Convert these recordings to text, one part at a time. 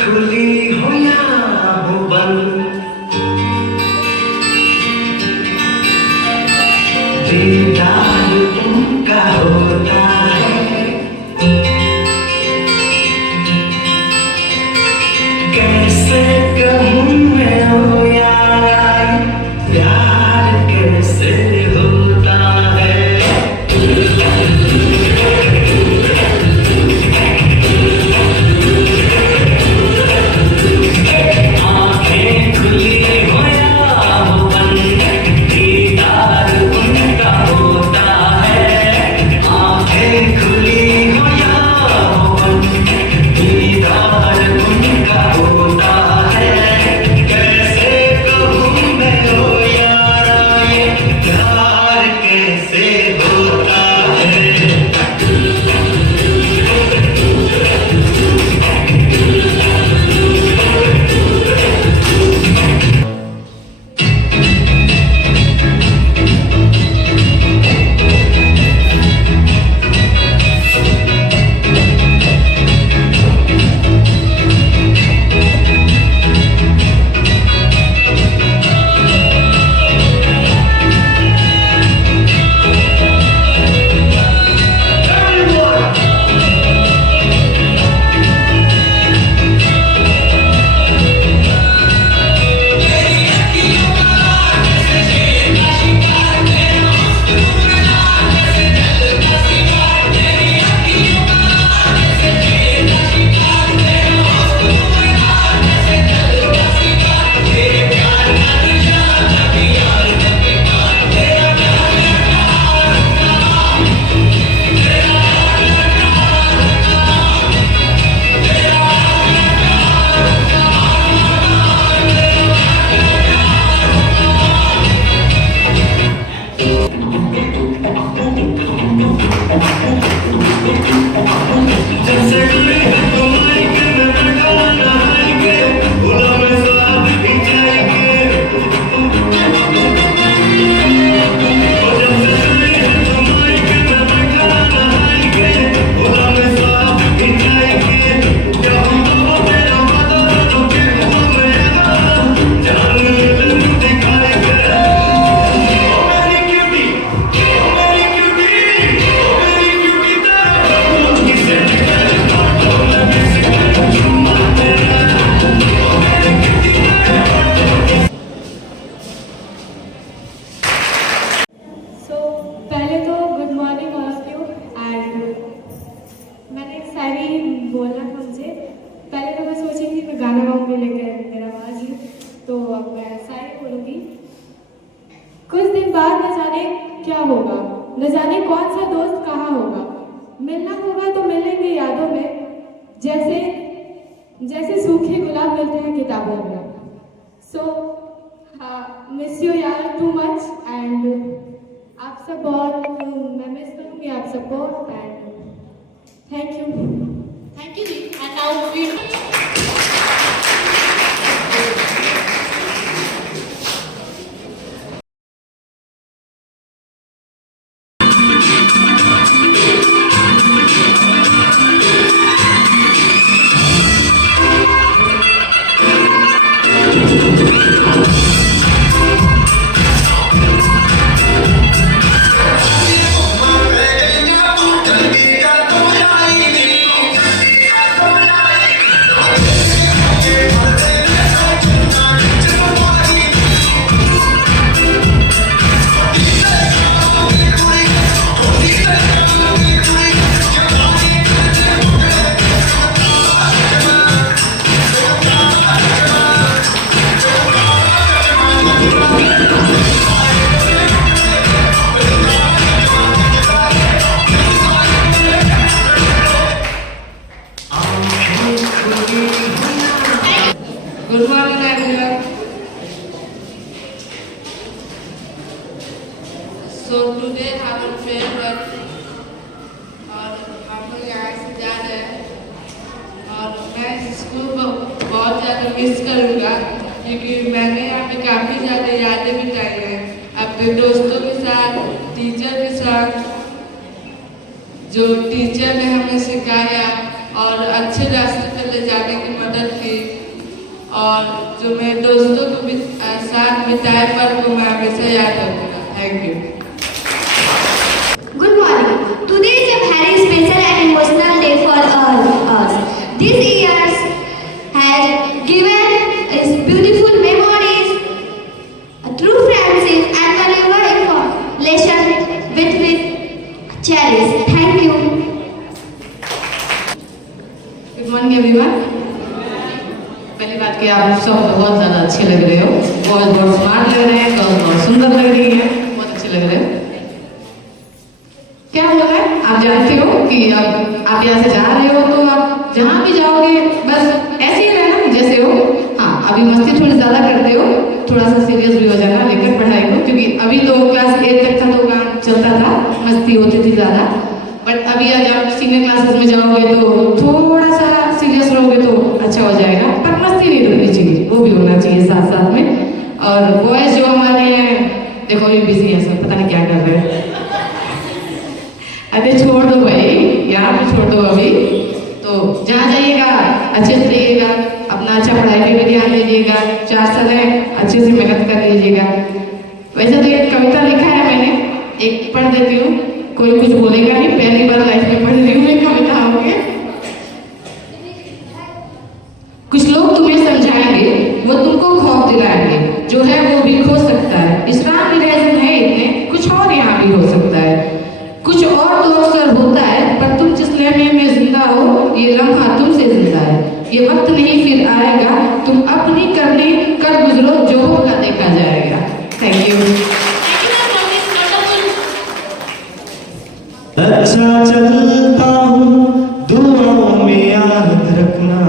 खुली हो या हो बंद, दीदार तुमका होता है, कैसे कहूँ मैं हो यार, प्यार कैसे होता है। आँखें खुली हो या हो बंद, दीदार उनका होता है। आँखें खुली हो या हो बंद, दीदार उनका होता है। कैसे कहूँ मैं हो यारा, ये प्यार कैसे होता है। पहले तो good morning all of you and मैंने एक शायरी बोलना था मुझे। पहले तो मैं सोची थी मैं गाना गाऊंगी लेकिन मेरा आवाज़ ही, तो अब मैं शायरी बोलूँगी। कुछ दिन बाद न जाने क्या होगा, न जाने कौन सा दोस्त कहाँ होगा। मिलना होगा तो मिलेंगे यादों में, जैसे जैसे सूखे गुलाब मिलते हैं किताबों में। सो मिस यू यार टू मच एंड आप सब बहुत, मैं मिस करूँगी आप सबको एंड थैंक यू जी। एंड नाउ वी फिर दोस्तों के साथ, टीचर के साथ, जो टीचर ने हमें सिखाया और अच्छे रास्ते पर ले जाने की मदद की, और जो मेरे दोस्तों को साथ बिताए पल को मैं हमेशा याद रखूँगा। Thank you. Good morning. Today is a very special and emotional day for all us. This year has given us beautiful memories, a true friendship, and valuable lesson with cherish. Thank you. Good morning everyone. पहली बात कि आप सब बहुत ज़्यादा अच्छे लग रहे हो, बहुत स्मार्ट लग रहे हैं, बहुत सुंदर लग रही है, बहुत अच्छे लग रहे हो। क्या हो रहा है आप जानते हो कि अब आप यहाँ से जा रहे हो तो आप जहाँ भी जाओगे बस ऐसे ही रहना जैसे हो। हाँ, अभी मस्ती थोड़ी ज़्यादा करते हो, थोड़ा सा सीरियस भी हो जाना लेकर पढ़ाई को, क्योंकि अभी तो क्लास 8 तक था तो काम चलता था, मस्ती होती थी ज़्यादा। बट अभी आज आप सीनियर क्लासेस में जाओगे तो थोड़ा सा सीरियस रहोगे तो अच्छा हो जाएगा, पर मस्ती नहीं रुकनी चाहिए, वो भी होना चाहिए साथ साथ में। और बॉयज़ जो हमारे हैं देखो अभी बिजी है सब, पता नहीं क्या कर रहे हैं। अरे छोड़ दो भाई, यहाँ पे छोड़ दो अभी। तो जहाँ जाइएगा अच्छे से रहिएगा, अपना अच्छा पढ़ाई पे भी ध्यान दीजिएगा, 4 साल है अच्छे से मेहनत कर लीजिएगा। वैसे तो एक कविता लिखा है मैंने, एक पढ़ देती हूँ, कोई कुछ बोलेगा नहीं, पहली बार लाइफ में पढ़ रही हूँ मैं कविता होंगे। कुछ लोग तुम्हें समझाएंगे, वो तुमको खौफ दिलाएंगे, जो है वो भी खो सकता है। इस्लाम में रहज़न है इतने, कुछ और यहाँ भी हो सकता है। कुछ और तो अक्सर होता है, पर तुम जिस लम्हे में जिंदा हो, ये लम्हा तुमसे जिंदा है। ये वक्त नहीं फिर आएगा, तुम अपनी करनी कर गुजरो, जो होगा देखा जाएगा। Thank you. अच्छा चलता हूँ, दुआओं में याद रखना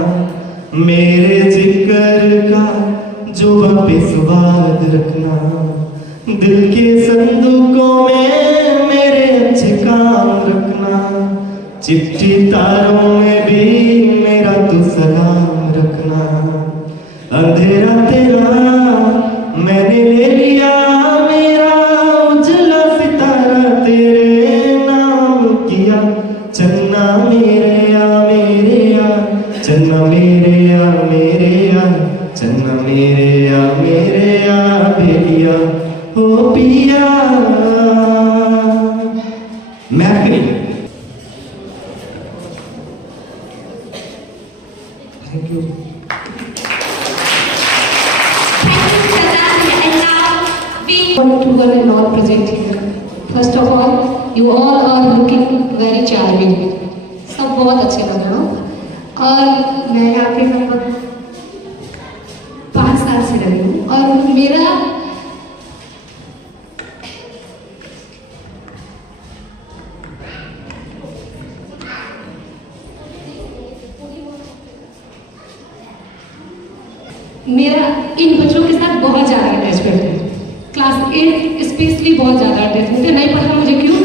मेरे जिक्र का जो वापिस वाद रखना। दिल के संदूकों में मेरे अच्छे काम रखना, चिट्ठी तारों में भी मेरा तू सलाम रखना। अंधेरा तेरा मैंने ले लिया, मेरा उजला सितारा तेरे नाम किया। चन्ना मेरे या मेरे या, चन्ना मेरे या मेरे या, चन्ना मेरे या मेरे या बेलिया हो पिया। महफिल। Thank you. To one and all present here. First of all, you all are looking very charming. सब बहुत अच्छे लग रहे हो। और मैं यहाँ पे लगभग 5 साल से रही हूँ, और मेरा इन बच्चों के साथ बहुत ज़्यादा अटैचमेंट है। क्लास 8 स्पेशली बहुत ज़्यादा अटैचमेंट है, नहीं पता मुझे क्यों।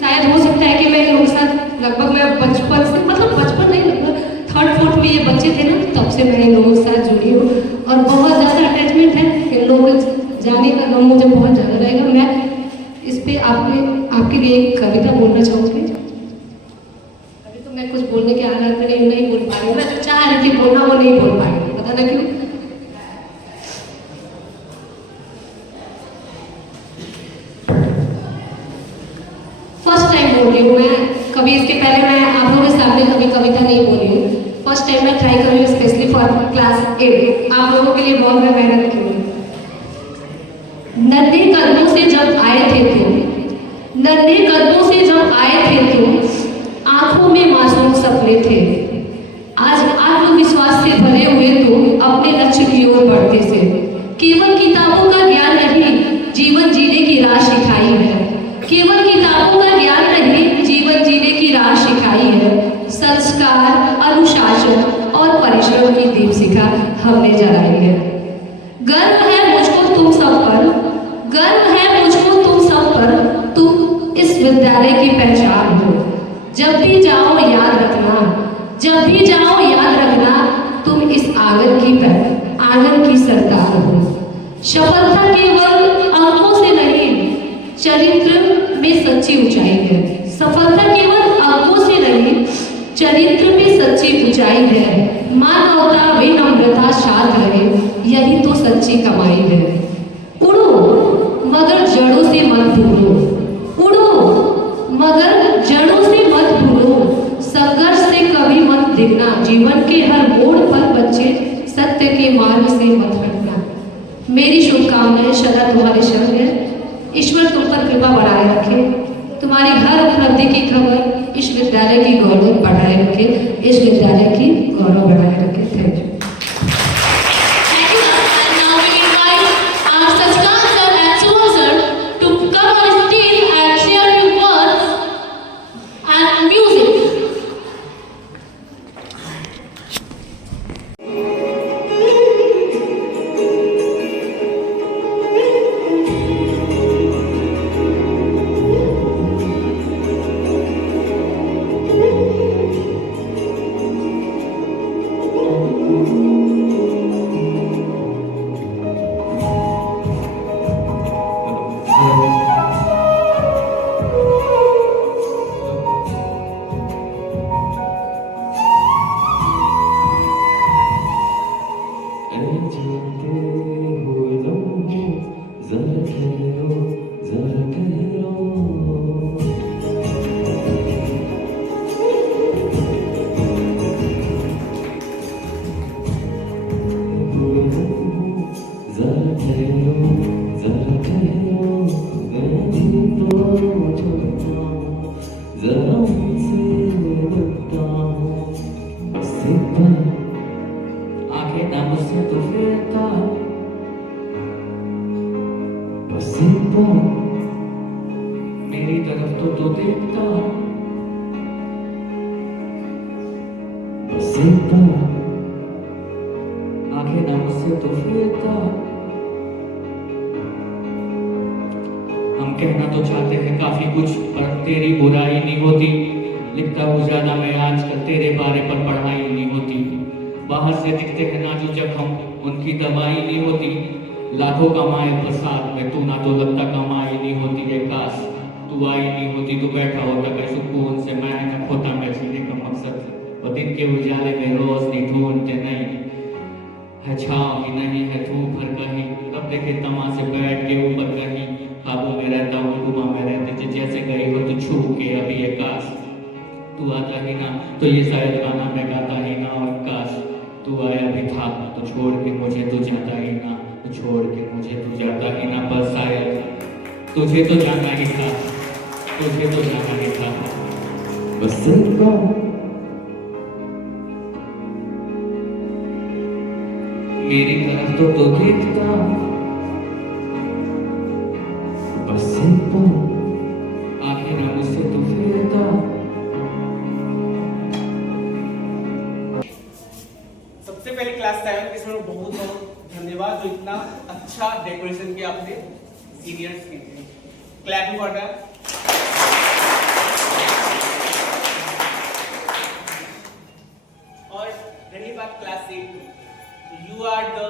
शायद हो सकता है कि मैं इन लोगों के साथ लगभग मैं बचपन से, मतलब बचपन नहीं, लगभग 3rd 4th में ये बच्चे थे ना, तब से मैं इन लोगों के साथ जुड़ी हूँ और बहुत ज़्यादा अटैचमेंट है। इन लोगों के जाने का गम मुझे बहुत ज़्यादा रहेगा। मैं इस पर आपके लिए एक कविता बोलना चाहूँगी। अभी तो मैं कुछ बोलने के हालात में नहीं बोल पा रही हूँ, मैं जो चाह रही थी बोलना वो नहीं बोल पाई, पता ना क्यों। फर्स्ट टाइम बोल रही हूँ मैं, कभी इसके पहले मैं आप लोगों के सामने कभी कविता नहीं बोली हूँ। फर्स्ट टाइम मैं ट्राई कर रही हूँ स्पेशली फॉर क्लास 8। आप लोगों के लिए बहुत मैं मेहनत की हूँ। नन्हे कदमों से जब आए थे तुम, नन्हे कदमों से जब आए थे तुम, आंखों में मासूम सपने थे। आज आत्मविश्वास से भरे हुए तुम अपने लक्ष्य की ओर बढ़ते से। केवल किताबों का ज्ञान नहीं, जीवन जीने की राह सिखाई है। केवल किताबों का ज्ञान नहीं, जीवन जीने की राह सिखाई है। संस्कार, अनुशासन और परिश्रम की दीपशिखा हमने जलाई है। गर्व है मुझको तुम सब पर, गर्व है मुझको तुम सब पर, तुम इस विद्यालय की पहचान हो। जब भी जाओ याद रखना, जब भी जाओ याद रखना, तुम इस आंगन की सरकार हो। सफलता केवल अंकों से नहीं, चरित्र में सच्ची ऊंचाई है। सफलता केवल अंकों से नहीं, चरित्र में सच्ची ऊंचाई है। मानवता विनम्रता शांत रहे, यही तो सच्ची कमाई है। उड़ो मगर जड़ों से मत भूलो, उड़ो मगर जड़ों से मत भूलो, संघर्ष से कभी मत दिखना, जीवन के हर मोड़ पर बच्चे सत्य के मार्ग से मत हटना। मेरी शुभकामनाएं सदा तुम्हारे संग है। ईश्वर तुम पर कृपा बनाए रखे, तुम्हारी हर उपलब्धि की खबर इस विद्यालय की गौरव बढ़ाए रखे, इस विद्यालय की गौरव बढ़ाए रखे। Thank you. आंखें ना मुझसे तो फेरता, बस मेरी तरफ तो देखता, बस आंखें ना मुझसे तो फेरता। हम कहना तो चाहते हैं काफी कुछ, पर तेरी बुराई नहीं होती। लिखता हूँ ज्यादा मैं आजकल, तेरे बारे पर पढ़ाई नहीं होती। बाहर से दिखते हैं नाजू जब हम, उनकी दवाई नहीं होती। लाखों कमाए प्रसाद में तू ना तो लगता कमाई नहीं होती है। काश तू आई नहीं होती तो बैठा होता मैं सुकून से, मैं न खोता मैं जीने का मकसद। और दिन के उजाले में रोशनी ढूंढते नहीं है, छाँव ही नहीं है धूप भर कहीं। तब देखे तमा से बैठ के ऊपर कहीं, ख्वाबों में रहता हूँ डूबा में रहते, जैसे गई हो तो छू के अभी ये काश तू आता ही ना, तो ये शायद गाना मैं गाता ही ना। और काश तू आया भी था तो छोड़ के मुझे तू जाता ही ना, तो छोड़ के मुझे तू जाता ही ना। पर शायद तुझे तो जाना ही था, तुझे तो जाना ही था। बस मेरी तरफ तो देखता, बस आंखें ना मुझसे तो फेरता। सबसे पहले क्लास 7 के समय बहुत बहुत धन्यवाद जो इतना अच्छा डेकोरेशन किया आपने सीनियर्स के लिए। Clapping for that. और रही बात क्लास 8 में, you are the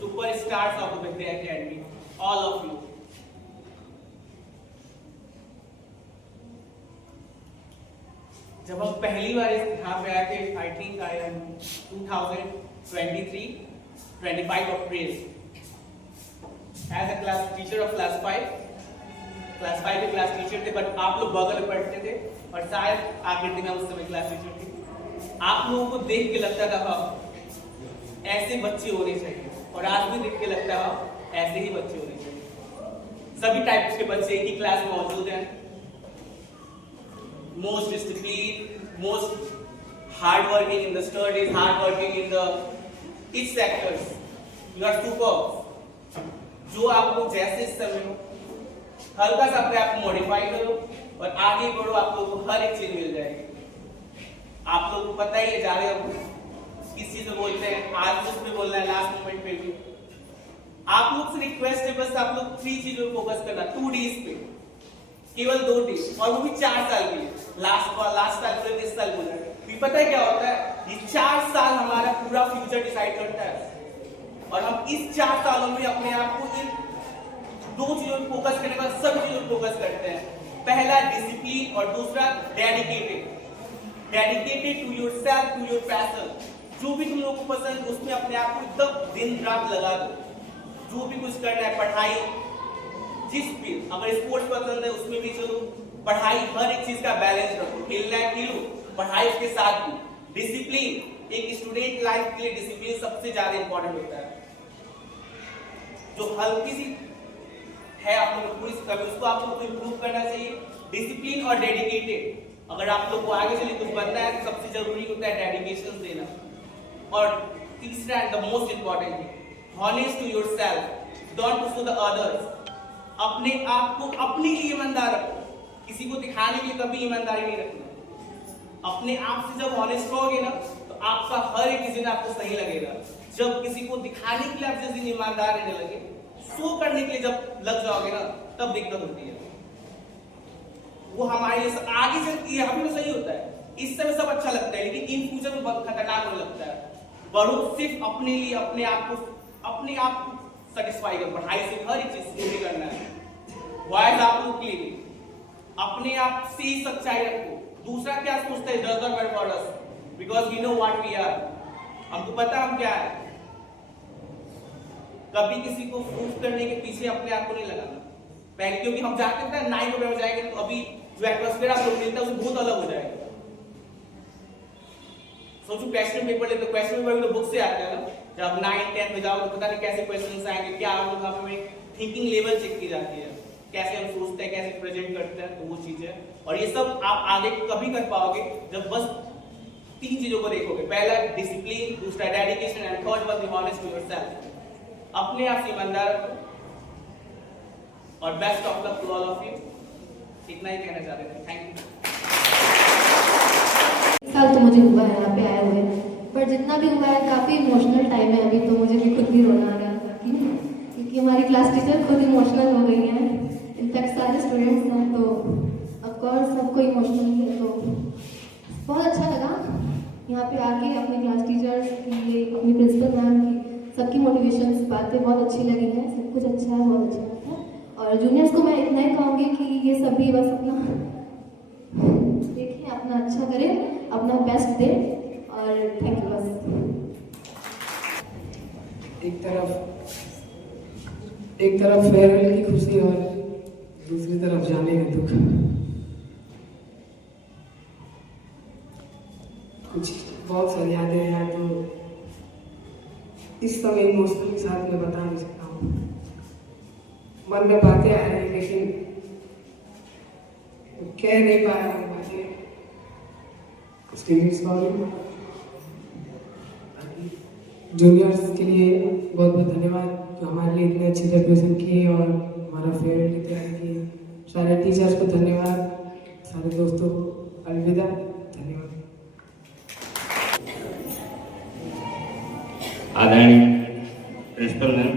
superstars of the Vidya academy, all of you. जब हम पहली बार यहाँ पे आए थे, I think I am 2023, 25 April, as a class teacher of class 5 के क्लास टीचर थे, बट आप लोग बगल में पढ़ते थे और शायद आखिर दिन उस समय क्लास टीचर थे। आप लोगों को देख के लगता था हाँ ऐसे बच्चे होने चाहिए, और आज भी देख के लगता है हाँ ऐसे ही बच्चे होने चाहिए। सभी टाइप्स के बच्चे एक ही क्लास में मौजूद हैं। Most disciplined, most hardworking in the studies, hardworking in the each sectors. You are superb. जो आप लोग जैसे इस समय हो, हल्का सा अपने आप को मॉडिफाई करो और आगे बढ़ो, आप लोगों को हर एक चीज मिल जाएगी। आप लोगों को पता ही है जा रहे हो किस चीज में बोलते हैं, आज उसमें बोलना है, लास्ट मोमेंट पे भी। आप लोग से रिक्वेस्ट है बस आप लोग 3 चीजों पे फोकस करना, 2 Ds पे, केवल 2 Ds, और वो भी 4 साल के लिए। लास्ट साल पूरे 10 साल बोला है। पता है क्या होता है, ये 4 साल हमारा पूरा फ्यूचर डिसाइड करता है, और हम इस 4 सालों में अपने आप को इन दो चीजों पर फोकस करने के बाद सब चीजों पर फोकस करते हैं। पहला डिसिप्लिन और दूसरा dedicated to yourself, to your passion. जो भी तुम लोगों को पसंद उसमें अपने आप को एकदम दिन रात लगा दो। जो भी कुछ करना है, पढ़ाई, जिस भी, अगर स्पोर्ट्स पसंद है उसमें भी चलो, पढ़ाई, हर एक चीज का बैलेंस रखो। खेलना है खेलो, पढ़ाई उसके साथ भी। डिसिप्लिन, एक स्टूडेंट लाइफ के लिए डिसिप्लिन सबसे ज्यादा इंपॉर्टेंट होता है। जो हल्की सी है आप लोग पूरी कभी उसको आप लोग को इंप्रूव करना चाहिए। डिसिप्लिन और डेडिकेटेड, अगर आप लोग को आगे चलिए कुछ बनना है तो सबसे जरूरी होता है डेडिकेशन देना। और तीसरा and the most important, honest to yourself, don't push to the others. अपने आप को अपने लिए ईमानदार रखो, किसी को दिखाने के लिए कभी ईमानदारी नहीं रखना। अपने आप से जब ऑनेस्ट रहोगे ना तो आपका हर एक डिसीजन आपको सही लगेगा। जब किसी को दिखाने के लिए आप जिस दिन ईमानदार रहने लगे, शो करने के लिए जब लग जाओगे ना, तब दिक्कत होती है। वो हमारे लिए आगे चलती है, हमें तो सही होता है, इस समय सब अच्छा लगता है, लेकिन इन फ्यूचर में बहुत खतरनाक होने लगता है। बड़ों सिर्फ अपने लिए अपने आप को सेटिस्फाई करो। पढ़ाई से हर एक चीज जो भी करना है, वाइज आप लोग के लिए अपने आप से ही सच्चाई रखो। दूसरा क्या सोचता है, does not matter for us because we know what we are. हमको पता हम क्या है। कभी किसी को प्रूफ करने के पीछे अपने आप को नहीं लगाना पहले, क्योंकि हम जानते हैं 9 में जाएंगे तो अभी जो एटमॉस्फेयर आप लोग मिलता है उससे बहुत अलग हो जाएगा। सोचो क्वेश्चन पेपर लेते, क्वेश्चन पेपर भी तो बुक से आता है ना। जब 9, 10 में जाओगे तो पता नहीं कैसे क्वेश्चंस आएंगे, क्या हम लोग हमें थिंकिंग लेवल चेक की जाती है, कैसे हम सोचते हैं, कैसे प्रेजेंट करते हैं, तो वो चीजें। और ये सब आप आगे कभी कर पाओगे जब बस 3 चीजों को देखोगे। पहला डिसिप्लिन, दूसरा dedication and third one honest to yourself. अपने आप से ईमानदार रहो और best of luck to all of you. इतना ही कहना चाहते थे। Thank you. साल तो मुझे हुआ है यहाँ पे आए हुए, पर जितना भी हुआ है काफ़ी इमोशनल टाइम है अभी, तो मुझे भी खुद भी रोना आ गया था क्योंकि हमारी क्लास टीचर खुद इमोशनल हो गई हैं। इनफैक्ट सारे स्टूडेंट्स हैं तो ऑफकोर्स सबको इमोशनल है। तो बहुत अच्छा लगा यहाँ पे आके अपने क्लास टीचर्स की, अपनी प्रिंसिपल मैम की, सबकी मोटिवेशंस बातें बहुत अच्छी लगी हैं। सब कुछ अच्छा है, बहुत अच्छा लगा। और जूनियर्स को मैं इतना ही कहूँगी कि ये सभी बस अपना देखें, अपना अच्छा करें, अपना बेस्ट दें और थैंक यू। बस एक तरफ फेयरवेल की खुशी और दूसरी तरफ जाने का दुख। कुछ बहुत सारी यादें हैं तो इस समय इमोशनल के साथ मैं बता नहीं सकता हूँ। मन में बातें आ रही लेकिन कह नहीं पा रहा हूँ बातें। उसके लिए सॉरी। जूनियर्स के लिए बहुत बहुत धन्यवाद जो हमारे लिए इतने अच्छे डेकोरेशन किए और हमारा फेयरवेल की तैयारी की। सारे टीचर्स को धन्यवाद, सारे दोस्तों को अलविदा, धन्यवाद। आदरणीय प्रिंसिपल मैम,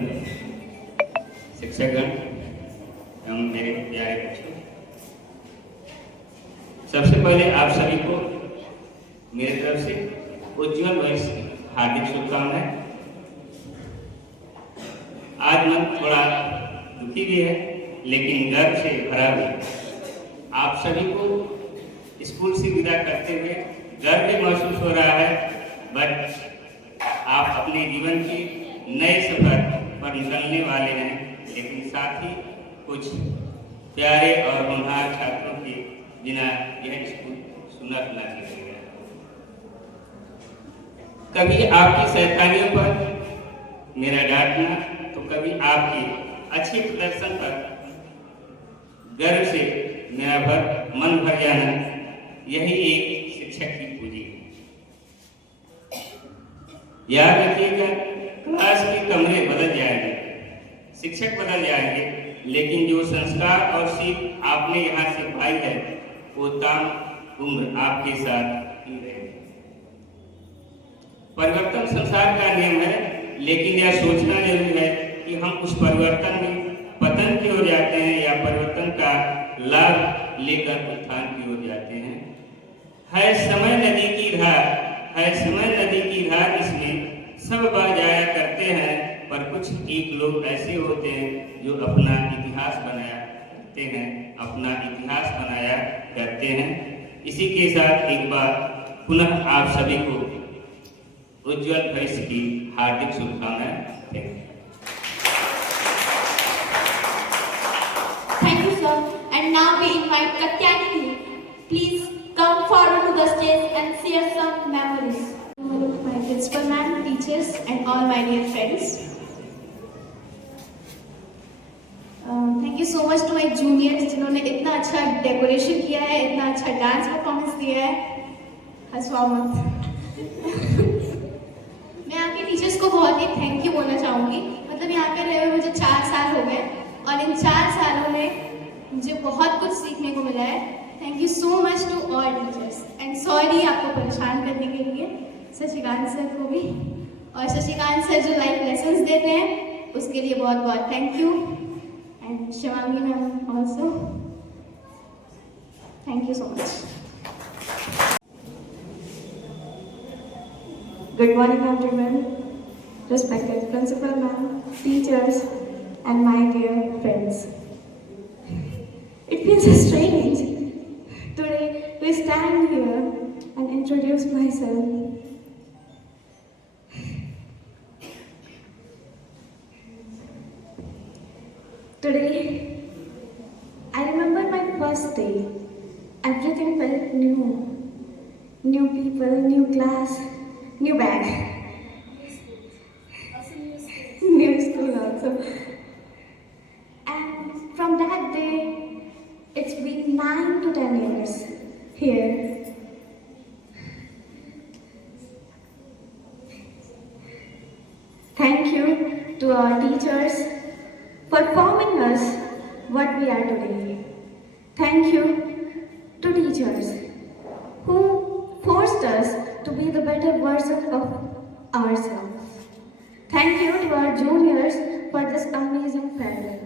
शिक्षकगण एवं मेरे प्यारे बच्चों, सबसे पहले आप सभी को मेरी तरफ से उज्जवल भविष्य की हार्दिक शुभकामनाएं। आज मन थोड़ा दुखी भी है लेकिन गर्व से भरा भी। आप सभी को स्कूल से विदा करते हुए गर्व भी महसूस हो रहा है, बट आप अपने जीवन के नए सफर पर निकलने वाले हैं, लेकिन साथ ही कुछ प्यारे और होनहार छात्रों के बिना यह स्कूल सुना चलेगा। कभी आपकी शैतानियों पर मेरा डांटना तो कभी आपके अच्छे प्रदर्शन पर गर्व से मेरा मन भर जाना, यही एक शिक्षक की पूंजी है। याद रखिएगा, क्लास के कमरे बदल जाएंगे, शिक्षक बदल जाएंगे, लेकिन जो संस्कार और सीख आपने यहाँ से पाई है वो ताम उम्र आपके साथ ही रहेगी। परिवर्तन संसार का नियम है, लेकिन यह सोचना जरूरी है कि हम उस परिवर्तन में पतन की ओर जाते हैं या परिवर्तन का लाभ लेकर उत्थान की ओर जाते हैं। है समय नदी की धार, है समय नदी की धार, इसमें सब बह जाया करते हैं, पर कुछ एक लोग ऐसे होते हैं जो अपना इतिहास बनाते हैं, अपना इतिहास बनाया करते हैं। इसी के साथ एक बार पुनः आप सभी को उज्जवल भविष्य की हार्दिक शुभकामनाएं। Thank you, sir. And now we invite Katyani. Please come forward to the stage and share some memories. My principal ma'am, teachers, and all my dear friends. Thank you so much to my juniors जिन्होंने इतना अच्छा decoration किया है, इतना अच्छा dance performance दिया है। हंसवाओ मत। मैं आपके टीचर्स को बहुत ही थैंक यू बोलना चाहूँगी। मतलब यहाँ पे रहे हुए मुझे 4 साल हो गए और इन 4 सालों में मुझे बहुत कुछ सीखने को मिला है। Thank you so much to all teachers and sorry आपको परेशान करने के लिए, शशिकांत सर को भी, और शशिकांत सर जो लाइफ लेसन्स देते हैं उसके लिए बहुत बहुत thank you, and Shivangi ma'am also thank you so much. Good morning everyone, respected principal ma'am, teachers and my dear friends. It feels strange today to stand here and introduce myself. Today, I remember my first day. Everything felt new. New people, new class, new bag. New school also. And from that day, it's been 9 to 10 years here. Thank you to our teachers for forming us what we are today. Thank you to teachers who forced us to be the better version of ourselves. Thank you to our juniors for this amazing farewell.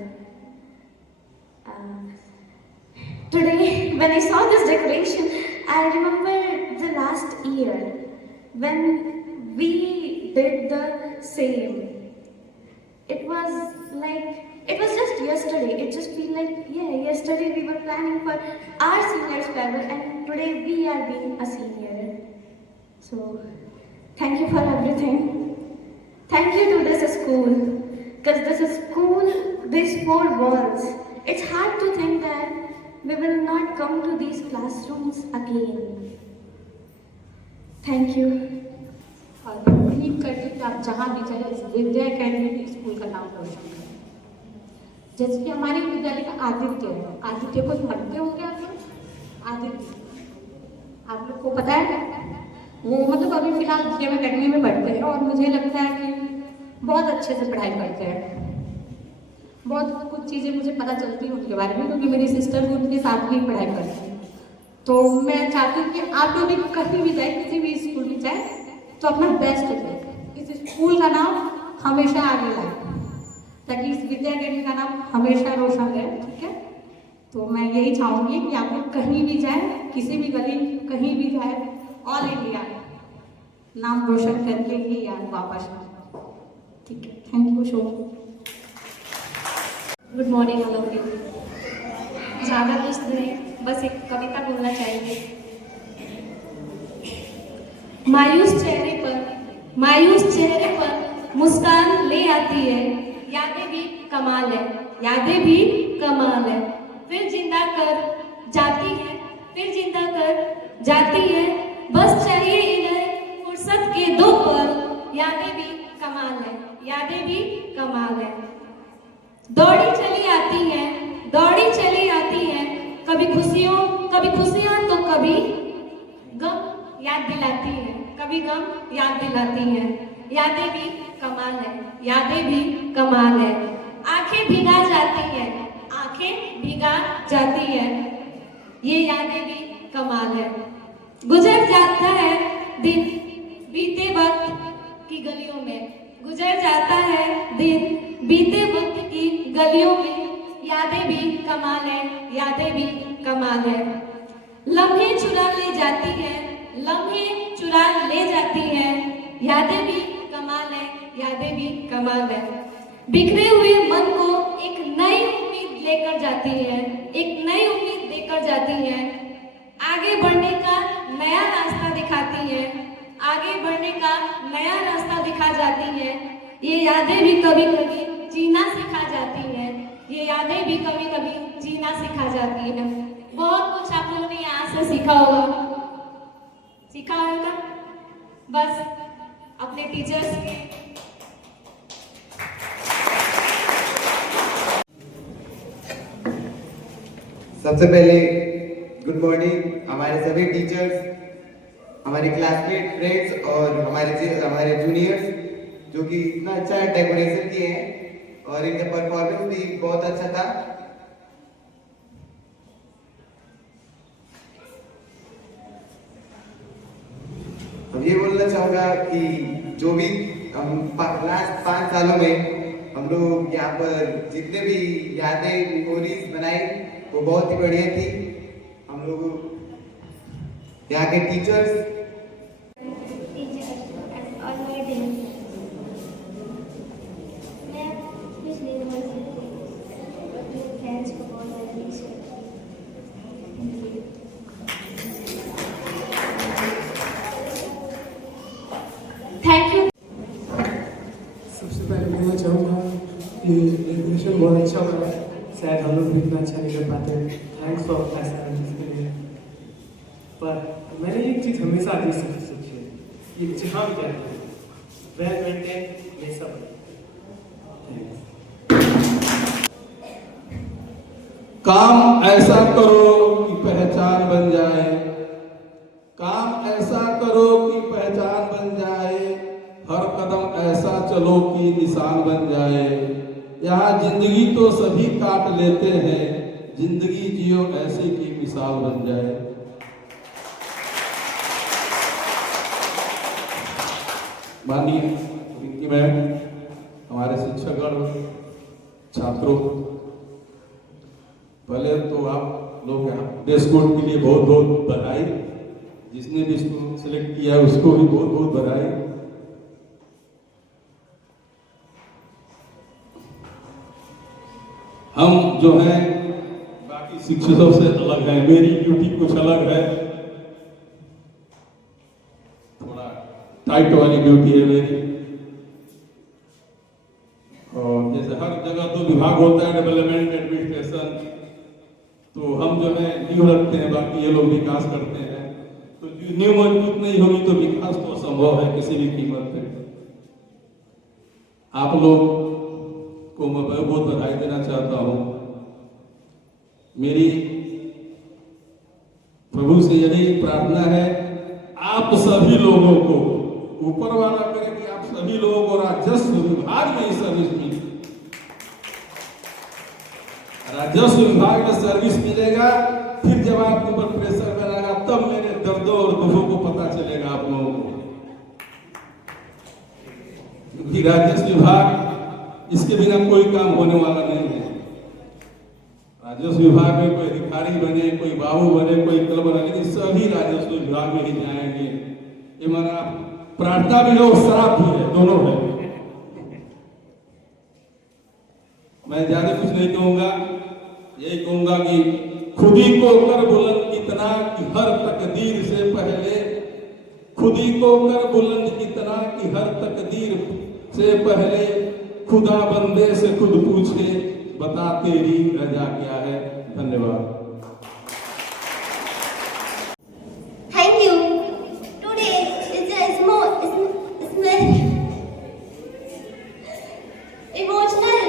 Today, when I saw this decoration, I remember the last year when we did the same. It was just yesterday. It just feel like, yeah, yesterday we were planning for our seniors farewell and today we are being a senior. So, thank you for everything. Thank you to this school. Because this school, these 4 walls, it's hard to think that we will not come to these classrooms again. Thank you. और उम्मीद करती हूँ कि आप जहाँ भी जाए इस विद्या अकेडमी स्कूल का नाम रोशन करें। जैसे कि हमारे विद्यालय का आदित्य है, आदित्य को पढ़ते होंगे आप लोग। आदित्य आप लोग को पता है वो मतलब अभी फिलहाल विद्या अकेडमी में पढ़ते हैं और मुझे लगता है कि बहुत अच्छे से पढ़ाई करते हैं। बहुत कुछ चीज़ें मुझे पता चलती हैं उनके बारे में क्योंकि मेरी सिस्टर भी उनके साथ में पढ़ाई करती है। तो मैं चाहती हूँ कि आप लोग भी कहीं भी जाए, किसी भी स्कूल में जाए तो अपना बेस्ट दें। इस स्कूल का नाम हमेशा आगे लाए ताकि इस विद्या अकेडमी का नाम हमेशा रोशन रहे। ठीक है, तो मैं यही चाहूँगी कि आप लोग कहीं भी जाए, किसी भी गली कहीं भी जाए, ऑल इंडिया नाम रोशन करके ही यार वापस आए। ठीक है, thank you so much. Good morning all of you. ज़्यादा कुछ नहीं, बस एक कविता बोलना चाहेंगे। मायूस चेहरे पर मुस्कान ले आती है, यादें भी कमाल है, यादें भी कमाल है। फिर जिंदा कर जाती है, फिर जिंदा कर जाती है, बस चाहिए इन्हें फुर्सत के 2 पल, यादें भी कमाल है, यादें भी कमाल है। दौड़ी चली आती है, कभी खुशियाँ तो कभी गम याद दिलाती है, कभी गम याद दिलाती है। यादें भी कमाल है, यादें भी कमाल है। आंखें भिगा जाती है, ये यादें भी कमाल है। गुजर जाता है दिन बीते वक्त की गलियों में, गुजर जाता है दिन बीते वक्त की गलियों में, यादें भी कमाल है, यादें भी कमाल है। लम्हे चुरा ले जाती है, यादें भी कमाल है, यादें यादें भी कमाल है। बिखरे हुए मन को एक नई उम्मीद लेकर जाती है, एक नई उम्मीद देकर जाती है, आगे बढ़ने का नया रास्ता दिखाती है, आगे बढ़ने का नया रास्ता दिखा जाती है। ये यादें भी कभी कभी जीना सिखा जाती है, ये यादें भी कभी कभी जीना सिखा जाती है। बहुत कुछ आप लोगों ने यहाँ से सीखा होगा, बस अपने टीचर्स के सबसे पहले गुड मॉर्निंग हमारे सभी टीचर्स, हमारे क्लासमेट फ्रेंड्स और हमारे जूनियर्स जो कि इतना अच्छा डेकोरेशन किए हैं और इनका परफॉर्मेंस भी बहुत अच्छा था। अब ये बोलना चाहूँगा कि जो भी हम लास्ट 5 सालों में हम लोग यहाँ पर जितने भी यादें मेमोरीज बनाई वो बहुत ही बढ़िया थी। हम लोग यहाँ के टीचर्स थैंक यू। सबसे पहले कहना चाहूँगा कि डेकोरेशन बहुत अच्छा बना है, शायद हम लोग भी इतना अच्छा नहीं कर पाते। थैंक्स फॉर फैसिलिटीज के लिए। पर मैंने एक चीज़ हमेशा आगे सीखी है, ये जहाँ भी जाते हैं वेल मेंटेन ये सब। काम ऐसा करो कि पहचान बन जाए, काम ऐसा करो कि पहचान बन जाए, हर कदम ऐसा चलो कि निशान बन जाए। यहाँ जिंदगी तो सभी काट लेते हैं, जिंदगी जियो ऐसे की मिसाल बन जाए। माननीय रिंकी मैम, हमारे शिक्षकगण, छात्रों, पहले तो आप लोग यहाँ स्कूल के लिए बहुत बहुत बधाई। जिसने भी इसको सिलेक्ट किया है उसको भी बहुत बहुत बधाई। हम जो हैं बाकी शिक्षकों से अलग हैं, मेरी ड्यूटी कुछ अलग है, थोड़ा टाइट वाली ड्यूटी है मेरी। और जैसे हर जगह तो विभाग होता है डेवलपमेंट एडमिनिस्ट्रेशन, तो हम जो है न्यू रखते हैं, बाकी ये लोग विकास करते हैं। तो न्यू मजबूत नहीं होगी तो विकास तो असंभव है किसी भी कीमत पे। आप लोग को मैं बहुत बधाई देना चाहता हूँ। मेरी प्रभु से यही प्रार्थना है, आप सभी लोगों को ऊपर वाला करे कि आप सभी लोगों को राजस्व विभाग में सर्विस मिले। राजस्व विभाग में सर्विस मिलेगा, फिर जब आपके ऊपर प्रेशर बनाएगा तब मेरे दर्दों और दुखों को पता चलेगा आप लोगों को। क्योंकि राजस्व विभाग इसके बिना कोई काम होने वाला नहीं है। राजस्व विभाग में कोई अधिकारी बने, कोई बाबू बने, कोई क्लब बने, लेकिन सभी राजस्व विभाग में ही जाएंगे। ये माना प्रार्थना भी है और श्राप भी है, दोनों है। मैं ज्यादा कुछ नहीं कहूंगा, यही कहूंगा कि खुद ही को कर बुलंद इतना कि हर तकदीर से पहले, खुद ही को कर बुलंद इतना कि हर तकदीर से पहले, खुदा बंदे से खुद पूछे बता तेरी रजा क्या है। धन्यवाद। Thank you. Today is a small, emotional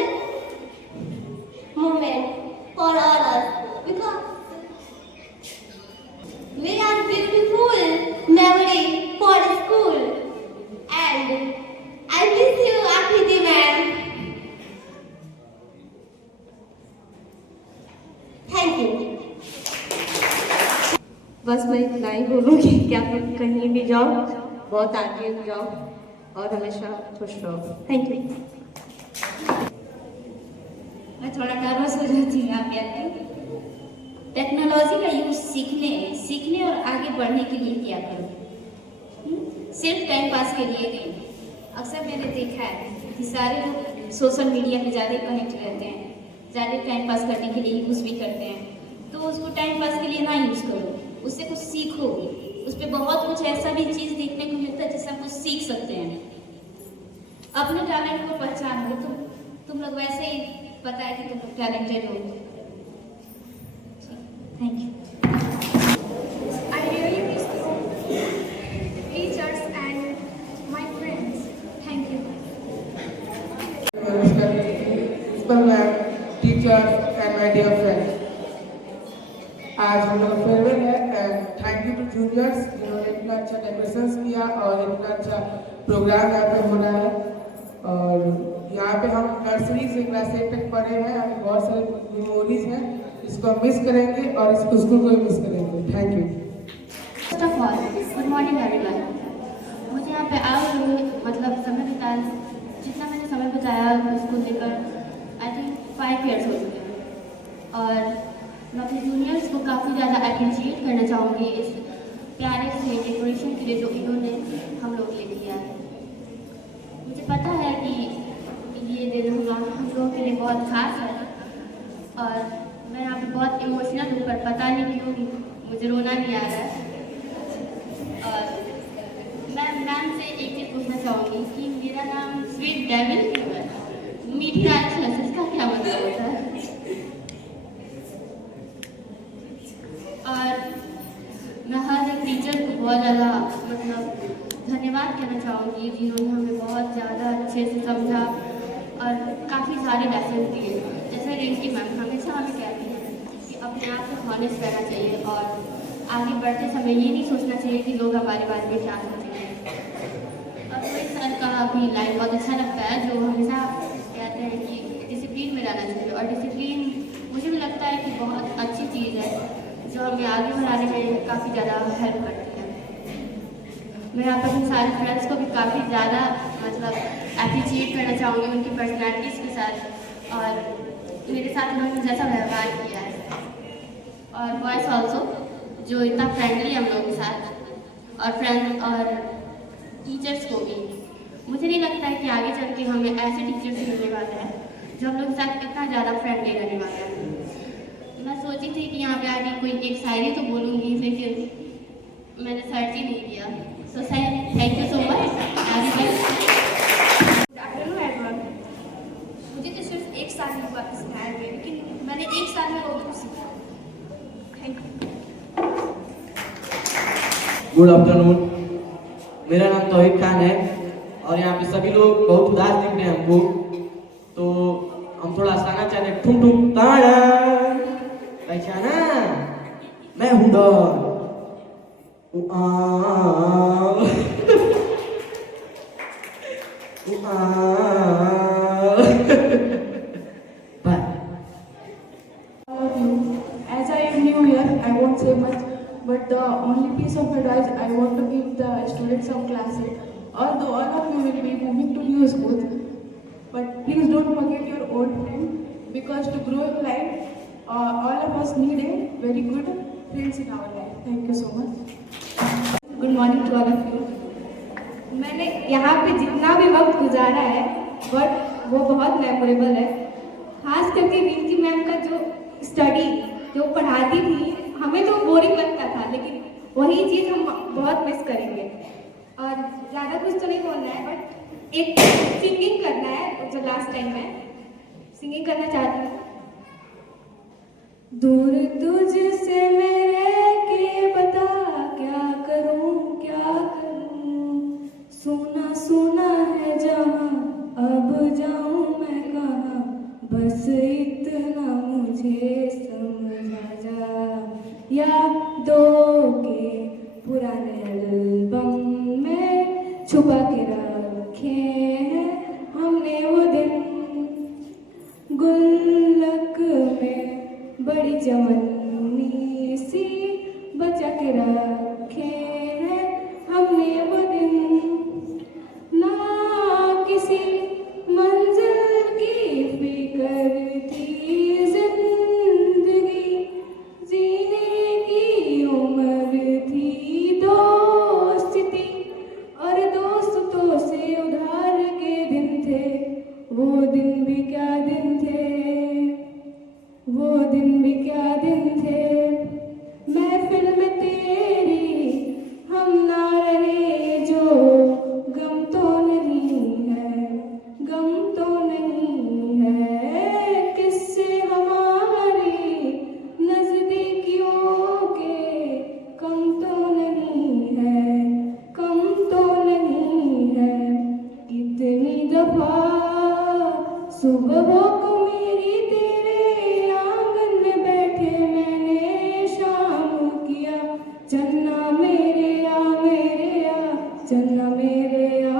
moment for all us because we have beautiful memory for school, and I miss you, Akriti ma'am. Thank you. बस मैं इतना ही बोलूँगी कि आप लोग कहीं भी जाओ, बहुत आगे जाओ और हमेशा खुश रहो। Thank you. मैं थोड़ा नर्वस हो जाती हूँ यहाँ पे आके। टेक्नोलॉजी का यूज सीखने और आगे बढ़ने के लिए किया करो, सिर्फ टाइम पास के लिए नहीं। अक्सर मैंने देखा है कि सारे लोग सोशल मीडिया पे ज़्यादा कनेक्ट रहते हैं, ज़्यादा टाइम पास करने के लिए यूज़ भी करते हैं। तो उसको टाइम पास के लिए ना यूज़ करो, उससे कुछ सीखो। उस पर बहुत कुछ ऐसा भी चीज़ देखने को मिलता है जिससे हम कुछ सीख सकते हैं। अपने टैलेंट को पहचानो। तुम लोग वैसे ही पता है कि तुम लोग टैलेंटेड हो। Thank you. I really miss you, teachers and my friends. Thank you. Principal ma'am, teachers and my dear friends, आज हम लोग फेयरवेल है and thank you to juniors जिन्होंने इतना अच्छा डेकोरेशंस किया और इतना अच्छा प्रोग्राम यहाँ पे हो रहा है। और यहाँ पे हम नर्सरी से क्लास 8 तक पढ़े हैं, हमें बहुत सारे मेमोरीज हैं जिसको हम मिस करेंगे और इस स्कूल को भी मिस करेंगे। Thank you. First of all good morning everyone. मुझे यहाँ पे आए हुए मतलब समय बिताया, जितना मैंने समय बिताया उसको लेकर आई थिंक 5 ईयर्स हो चुके हैं। और मैं अपने जूनियर्स को काफ़ी ज़्यादा अप्रिशिएट करना चाहूँगी इस प्यारे से डेकोरेशन के लिए जो इन्होंने हम लोग लिए किया है। मुझे पता है कि ये दिन हम लोगों के लिए बहुत खास है और मैं यहाँ पे बहुत इमोशनल हूँ, पर पता नहीं क्यों मुझे रोना नहीं आ रहा है। और मैं मैम से एक चीज़ पूछना चाहूँगी कि मेरा नाम स्वीट डेविल क्यों है? मीठी राक्षस, इसका क्या मतलब होता है? और मैं हर एक टीचर को बहुत ज़्यादा मतलब धन्यवाद कहना चाहूँगी जिन्होंने हमें बहुत ज़्यादा अच्छे से समझा और काफ़ी सारे लेसन दिए। जैसे रिंकी मैम हमेशा हमें कहती हैं कि अपने आप को हॉनेस्ट रहना चाहिए और आगे बढ़ते समय ये नहीं सोचना चाहिए कि लोग हमारे बारे में क्या सोचेंगे। और रोहित सर का भी लाइन बहुत अच्छा लगता है जो हमेशा कहते हैं कि डिसिप्लिन में रहना चाहिए। और डिसिप्लिन मुझे भी लगता है कि बहुत अच्छी चीज़ है जो हमें आगे बढ़ाने में काफ़ी ज़्यादा हेल्प करती है। मैं यहाँ पर अपने सारे फ्रेंड्स को भी काफ़ी ज़्यादा मतलब अप्रिशिएट करना चाहूँगी उनकी पर्सनैलिटीज़ के साथ और मेरे साथ उन्होंने जैसा व्यवहार किया है। और बॉयज़ ऑल्सो जो इतना फ्रेंडली है हम लोगों के साथ और फ्रेंड और टीचर्स को भी। मुझे नहीं लगता है कि आगे चल के हमें ऐसे टीचर्स मिलने वाले हैं जो हम लोग के साथ इतना ज़्यादा फ्रेंडली रहने वाले हैं। मैं सोची थी कि यहाँ पे आगे कोई एक शायरी तो बोलूँगी लेकिन मैंने सर्च ही नहीं किया। So thank you so much. मुझे तो सिर्फ एक साल में हुआ सिखाया गया लेकिन मैंने एक साल में बहुत कुछ सीखा। Thank you. गुड आफ्टरनून, मेरा नाम तौहीद खान है और यहाँ पे सभी लोग बहुत उदास दिख रहे हैं हमको, तो हम थोड़ा हंसाना चाहते हैं। ठुम ठुम ताड़ा पहचाना, मैं हूँ डर। As I am new here, I won't say much, but the only piece of advice I want to give the students of class 8, although all of you will be moving to new schools, but please don't forget your old friend, because to grow in life, all of us need a very good friends in our life. Thank you so much. Good morning to all of you. मैंने यहाँ पे जितना भी वक्त गुजारा है but वो बहुत मेमोरेबल है। खास करके रिंकी मैम का जो स्टडी जो पढ़ाती थी हमें तो बोरिंग लगता था लेकिन वही चीज़ हम बहुत मिस करेंगे। और ज़्यादा कुछ तो नहीं बोलना है बट एक सिंगिंग करना है जो लास्ट टाइम मैं सिंगिंग करना चाहती हूँ। दूर तुझसे मेरे के बता क्या करूं सुना सुना है जहां अब जाऊं मैं कहां बस इतना मुझे समझा जा। यादों के पुराने एल्बम में छुपा के रखे हैं हमने वो दिन, गुल्लक में बड़ी जवानी सी चन्ना मेरे आ चन्ना मेरे आ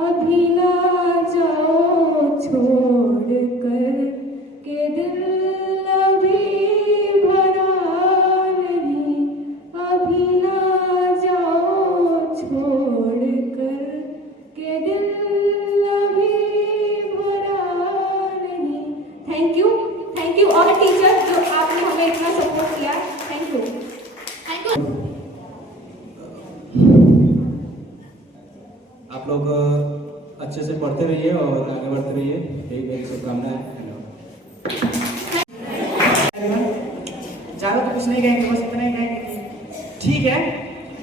अभी ना जाओ छोड़ कर के दिल अभी भरा नहीं, अभी ना जाओ छोड़ कर के दिल अभी भरा नहीं। थैंक यू ऑल टीचर्स जो आपने हमें इतना सपोर्ट किया। Thank you. आप लोग अच्छे से पढ़ते रहिए और आगे बढ़ते रहिए, यही मेरी शुभकामनाएं है। ज़्यादा तो कुछ नहीं कहेंगे, बस इतना ही कहेंगे कि ठीक है,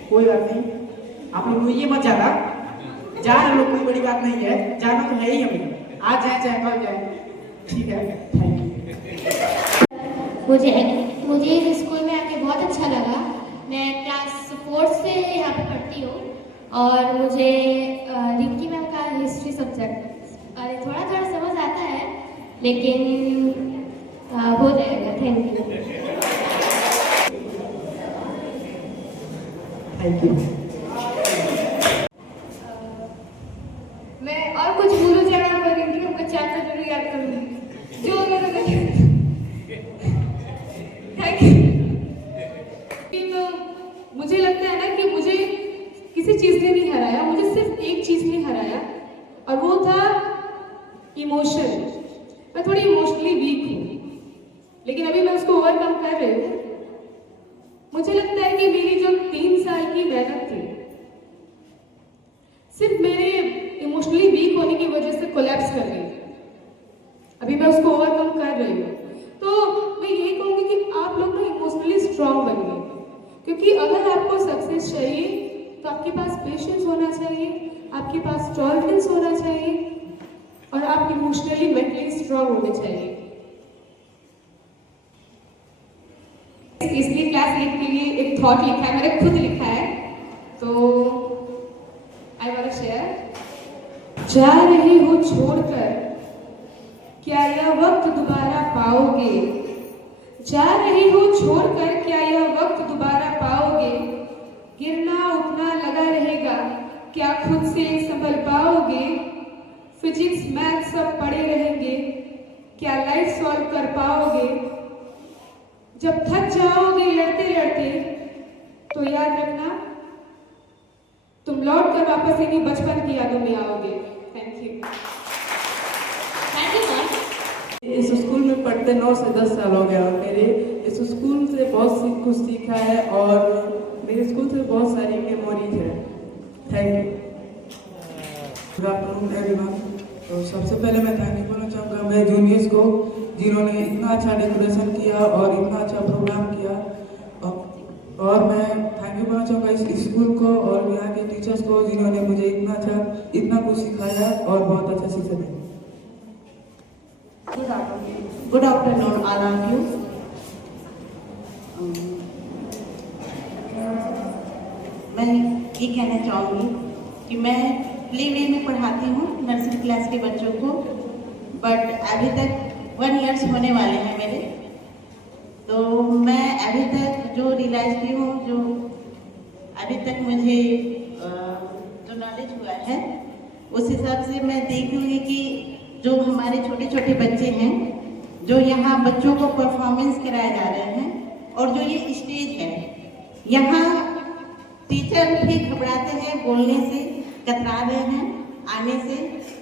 कोई बात नहीं, आप लोग ये मत जाना लोग कोई बड़ी बात नहीं है, जाना तो है ही हमें, आज जाए चाहे कल जाए, ठीक है। Thank you. मुझे इस स्कूल में आके बहुत अच्छा लगा। मैं क्लास 4 से यहाँ पे पढ़ती हूँ और मुझे रिंकी मैम का हिस्ट्री सब्जेक्ट थोड़ा थोड़ा समझ आता है, लेकिन हो जाएगा। Thank you. मैं और कुछ भूलूं जाना पर रिंकी मैम का चैप्टर जरूर याद करूँगी जो मेरे थैंक यू। मुझे लगता है ना कि मुझे किसी चीज़ ने नहीं हराया, मुझे सिर्फ एक चीज़ ने हराया और वो था इमोशन। मैं थोड़ी इमोशनली वीक हूँ, लेकिन अभी मैं उसको ओवरकम कर रही हूँ। मुझे लगता है कि मेरी जो 3 साल की मेहनत थी सिर्फ मेरे इमोशनली वीक होने की वजह से कोलैप्स कर गई। अभी मैं उसको ओवरकम कर रही हूँ। तो मैं यही कहूँगी कि आप लोग ना इमोशनली स्ट्रांग बनिए, क्योंकि अगर आपको सक्सेस चाहिए तो आपके पास पेशेंस होना चाहिए, आपके पास टॉलरेंस होना चाहिए और आप इमोशनली मेंटली स्ट्रांग होने चाहिए। इसलिए क्लास 8 के लिए एक थॉट लिखा है, मैंने खुद लिखा है, तो आई वांट टू शेयर। जा रहे हो छोड़कर क्या यह वक्त दोबारा पाओगे, जा रहे हो छोड़कर क्या यह वक्त दोबारा पाओगे, गिरना उठना लगा रहेगा क्या खुद से संभल पाओगे, फिजिक्स मैथ सब पढ़े रहेंगे क्या लाइफ सॉल्व कर पाओगे, जब थक जाओगे लड़ते लड़ते तो याद रखना तुम लौट कर वापस इन्हीं बचपन की यादों में आओगे। Thank you. इस स्कूल में पढ़ते 9 से 10 साल हो गया और मेरे इस स्कूल से बहुत कुछ सीखा है और मेरे स्कूल से बहुत सारी मेमोरीज है। Thank you. Good afternoon everyone. तो सबसे पहले मैं थैंक यू बोलना चाहूँगा मैं जूनियर्स को जिन्होंने इतना अच्छा डेकोरेशन किया और इतना अच्छा प्रोग्राम किया, और मैं थैंक यू बोलना चाहूँगा इस स्कूल को और यहाँ के टीचर्स को जिन्होंने मुझे इतना कुछ सिखाया और बहुत अच्छा शिक्षा दिया। Good afternoon, all of you. मैं ये कहना चाहूँगी कि मैं प्ले वे में पढ़ाती हूँ नर्सरी क्लास के बच्चों को, बट अभी तक 1 ईयर्स होने वाले हैं मेरे। तो मैं अभी तक जो रियलाइज की हूँ, जो अभी तक मुझे जो नॉलेज हुआ है, उस हिसाब से मैं देखूँगी कि जो हमारे छोटे छोटे बच्चे हैं, जो यहाँ बच्चों को परफॉर्मेंस कराए जा रहे हैं, और जो ये स्टेज है, यहाँ टीचर भी घबराते हैं बोलने से, कतरा रहे हैं आने से,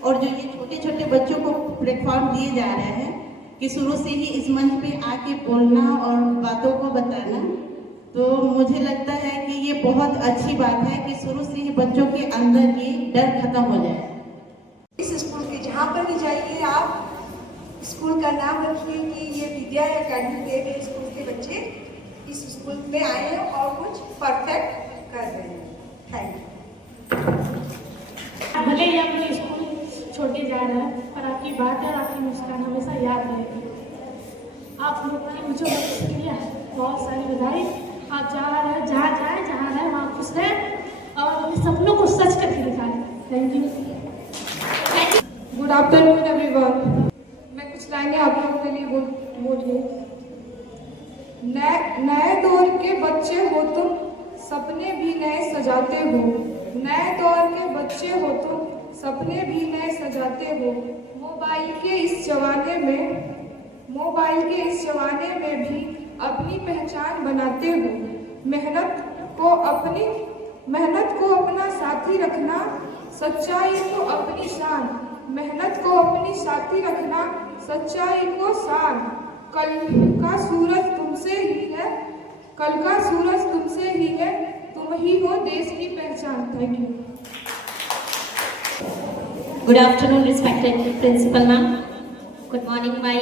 और जो ये छोटे छोटे बच्चों को प्लेटफॉर्म दिए जा रहे हैं कि शुरू से ही इस मंच पे आके बोलना और बातों को बताना, तो मुझे लगता है कि ये बहुत अच्छी बात है कि शुरू से ही बच्चों के अंदर ये डर खत्म हो जाए। इस स्कूल के जहाँ पर भी जाइए आप स्कूल का नाम रखिए कि ये विद्या एकेडमी दे के स्कूल के बच्चे इस स्कूल में आए हैं और कुछ परफेक्ट कर रहे हैं। Thank you. भले ही अपने स्कूल छोटे जा रहे हैं, पर आपकी बात और आपकी मुस्कान हमेशा याद रहेगी। आप लोग ने मुझे बख्श किया, बहुत सारी बधाई। आप जहाँ रहे जहाँ रहे वहाँ खुश रहें और अपने सपनों को सच करके दिखाएं। Thank you. Good afternoon everyone. मैं कुछ लाइनें आप लोगों के लिए बोलिए। नए दौर के बच्चे हो तुम, सपने भी नए सजाते हो। नए दौर के बच्चे हो तुम, सपने भी नए सजाते हो। मोबाइल के इस जमाने में भी अपनी पहचान बनाते हो। मेहनत को अपना साथी रखना, सच्चाई को अपनी शान। मेहनत को अपनी साथी रखना, सच्चाई को शान। कल का सूरज तुमसे ही है, तुम ही हो देश की पहचान। Thank you. Good afternoon, respected principal ma'am. Good morning, my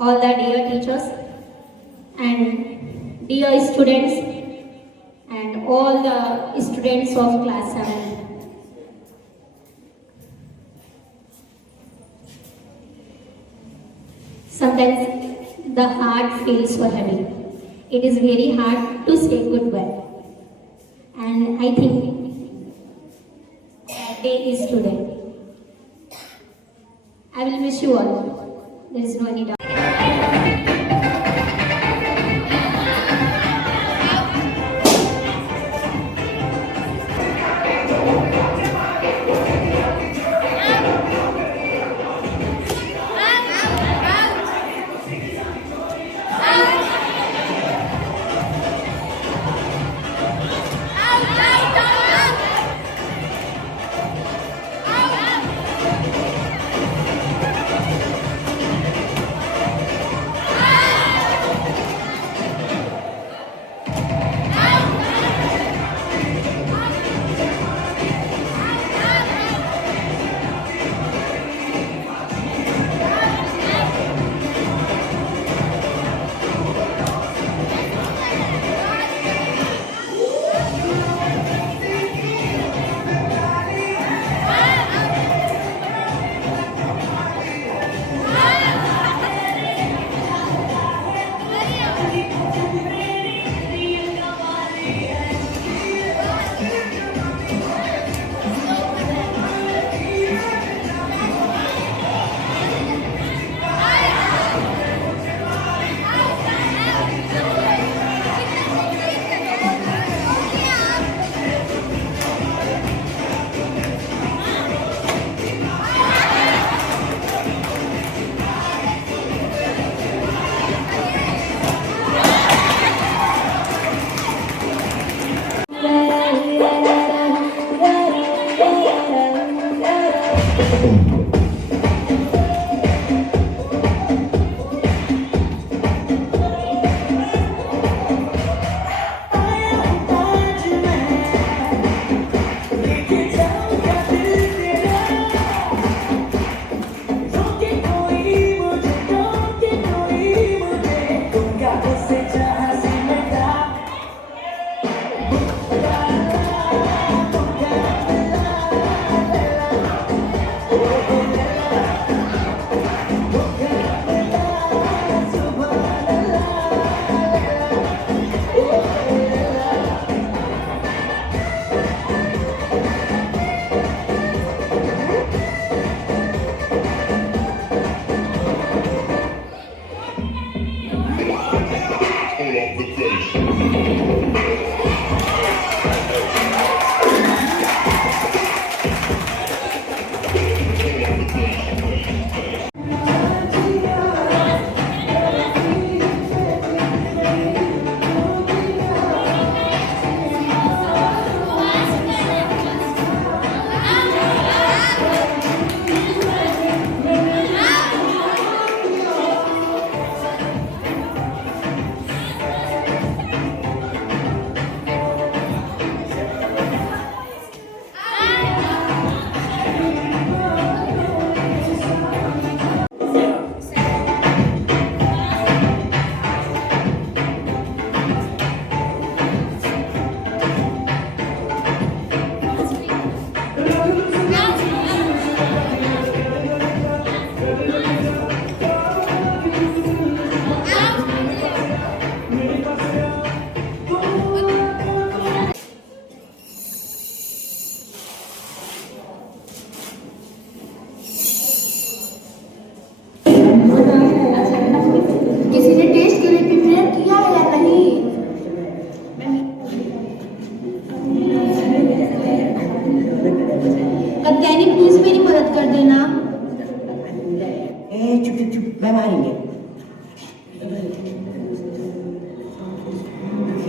all the dear teachers and dear students and all the students of class 7. Sometimes the heart feels so heavy. It is very hard to say goodbye, and I think that day is today. I will miss you all. There is no any doubt.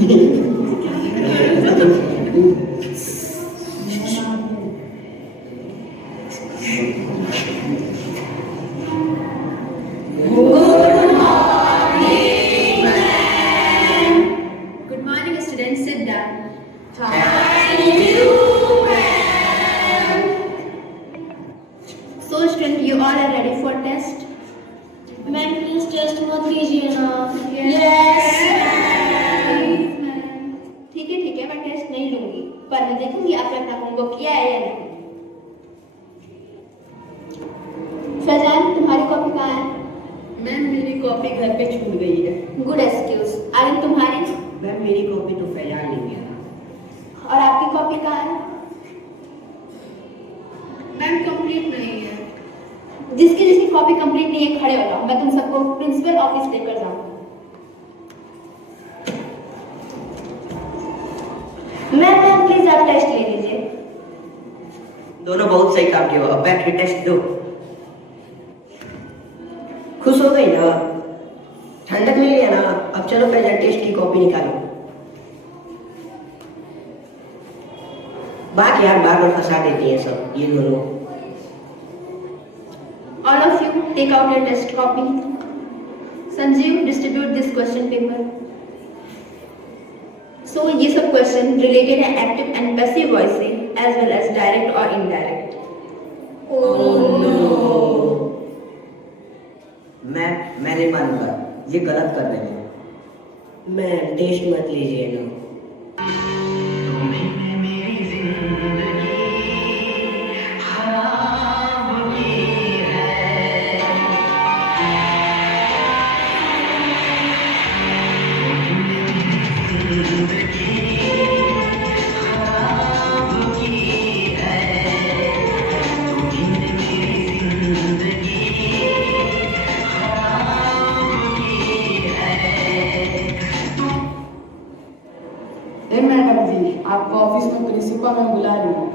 Good morning, students. Sit down. So, student, you all are ready for test? Ma'am please test मत लीजिए ना। Yes, ठीक है, मैं test नहीं लूंगी, पर मैं देखूंगी आपने अपना होमवर्क किया है या नहीं। फैजान, तुम्हारी कॉपी कहाँ है? मैम मेरी कॉपी घर पे छूट गई है। Good excuse. आरिन, तुम्हारी? मैम मेरी कॉपी तो फैजान नहीं गया। और आपकी कॉपी कहाँ है? मैम कंप्लीट नहीं है। जिसकी कॉपी कंप्लीट नहीं है खड़े हो जाओ, मैं तुम सबको प्रिंसिपल ऑफिस लेकर जाऊंगा। मैम प्लीज आप टेस्ट ले लीजिए। दोनों बहुत सही काम किया। अब बैठ के टेस्ट दो। खुश हो गई ना? ठंडक मिल गया ना? अब चलो फैजान टेस्ट की कॉपी निकालो। बाकी यार बार बार फंसा देती है सब ये दोनों। All of you take out your test copy. Sanjeev, distribute this question paper. So ये सब क्वेश्चन रिलेटेड है एक्टिव एंड पैसिव वॉइस से एज वेल एज डायरेक्ट और इनडायरेक्ट। मैं नहीं मानूंगा, ये गलत कर रहे हैं। मैम टेस्ट मत लीजिए ना। मैडम जी, आपको ऑफिस में प्रिंसिपल में बुला रही हूँ।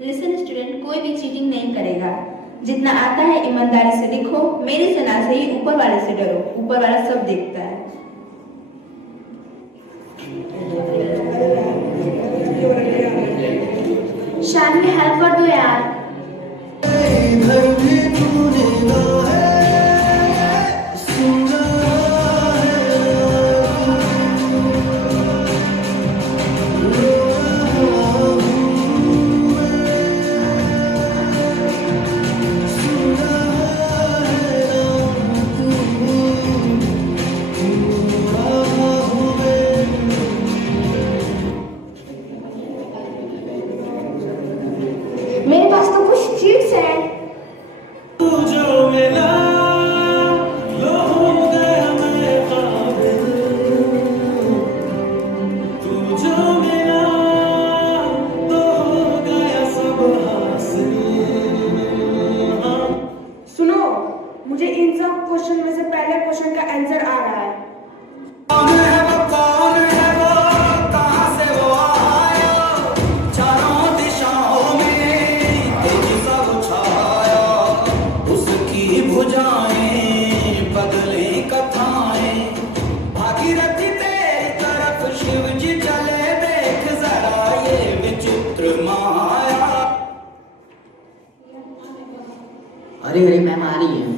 लिसन स्टूडेंट, कोई भी चीटिंग नहीं करेगा। जितना आता है ईमानदारी से लिखो, मेरे से ना सही ऊपर वाले से डरो, ऊपर वाला सब देखता है। शानवी हेल्प कर दो यार। मेरे पास तो कुछ चीट्स हैं। सुनो, मुझे इन सब क्वेश्चन में से पहले क्वेश्चन का आंसर आ रहा है। अरे अरे मैम आ रही है।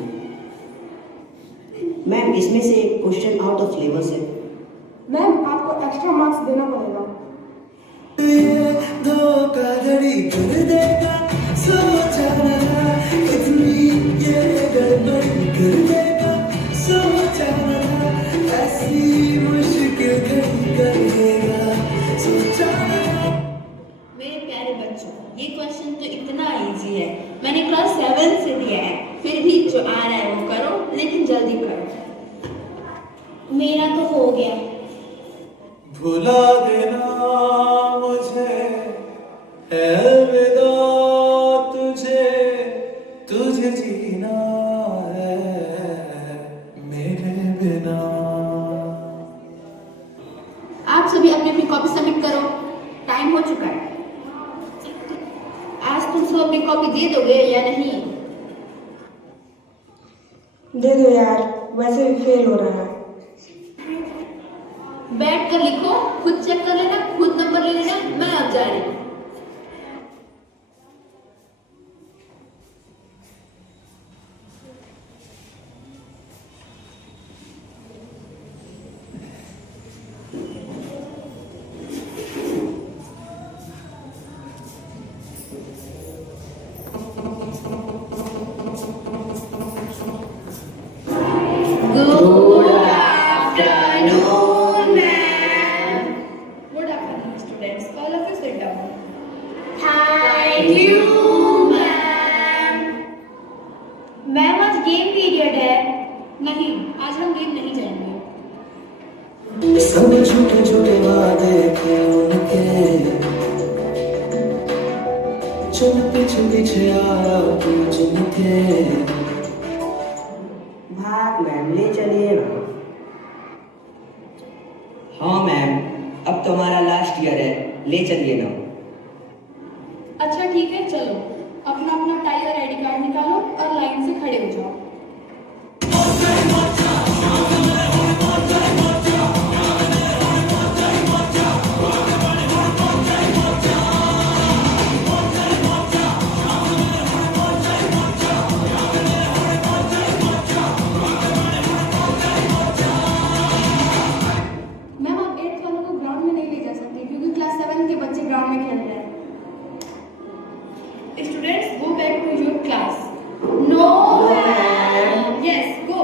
मैम इसमें से क्वेश्चन आउट ऑफ सिलेबस है। मैम आपको एक्स्ट्रा मार्क्स देना पड़ेगा। धोखाधड़ी कर देगा, सोचा इतनी ये गड़बड़ कर देगा, सोचा ऐसी मुश्किल घड़ी कर देगा, सोचा। मेरे प्यारे बच्चों, ये क्वेश्चन तो इतना इजी है, मैंने क्लास 7 से दिया है, फिर भी जो आ रहा है वो करो, लेकिन जल्दी करो। मेरा तो हो गया। भुला देना मुझे है अलविदा, तुझे तुझे जीना है। देना। आप सभी अपनी अपनी कॉपी सबमिट करो, टाइम हो चुका है। आज तुम सब अपनी कॉपी दे दोगे या नहीं? दे दो यार, वैसे भी फेल हो रहा है। बैठ कर लिखो, खुद चेक कर लेना, खुद नंबर ले लेना। मैं अब जा रही हूँ। Good afternoon, ma'am. Good afternoon, students. All of you sit down. Thank you, ma'am. Ma'am आज गेम पीरियड है। नहीं, आज हम गेम नहीं जाएंगे। सब झूठे झूठे वादे थे उनके, चल पीछे पीछे आया तू जिनके। भाग मैम, ले चलिए ना। हाँ मैम, अब तो हमारा लास्ट ईयर है, ले चलिए ना। अच्छा ठीक है, चलो अपना अपना टाई और आईडी कार्ड निकालो और लाइन से खड़े हो जाओ। मैम आप 8th वालों को ग्राउंड में नहीं ले जा सकते क्योंकि क्लास 7 के बच्चे ग्राउंड में खेल रहे हैं। Students, go back to your class. No, ma'am. Yes, go.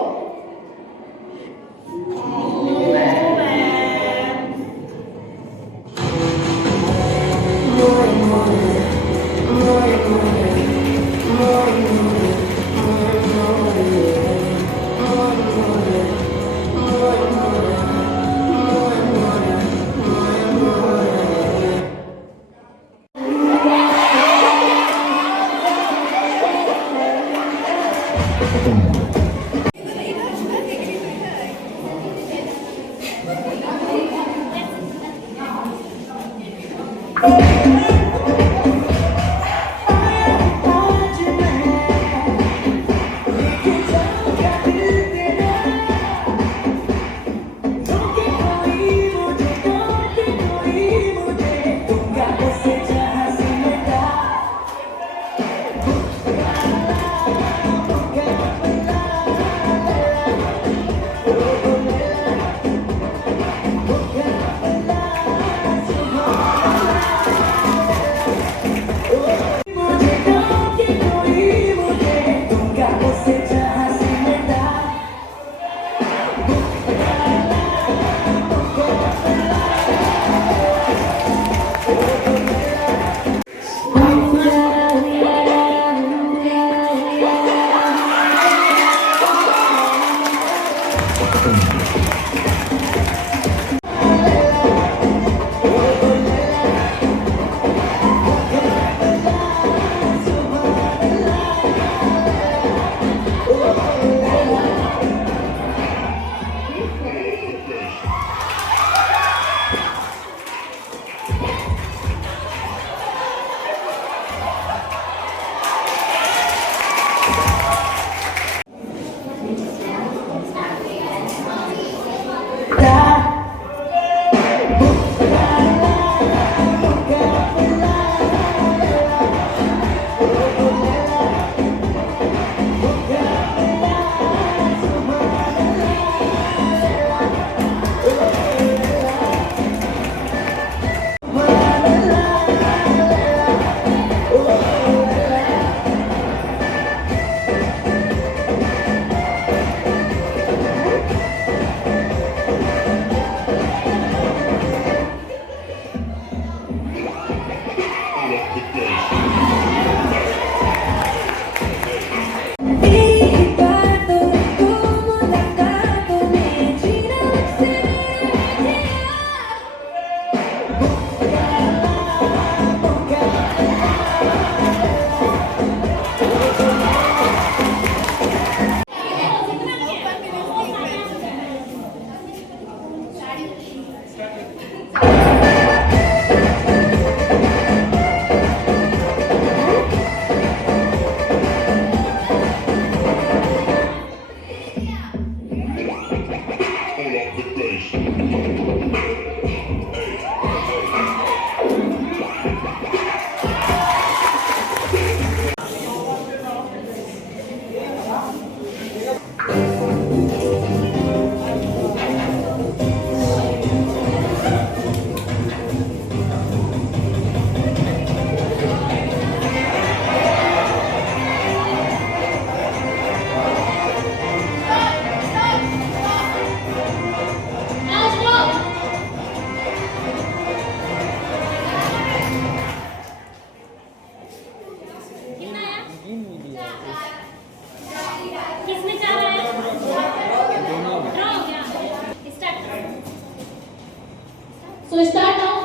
So start now.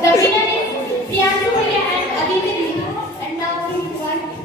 The winner is Priyansu Bhaiya and Aditi. And now we want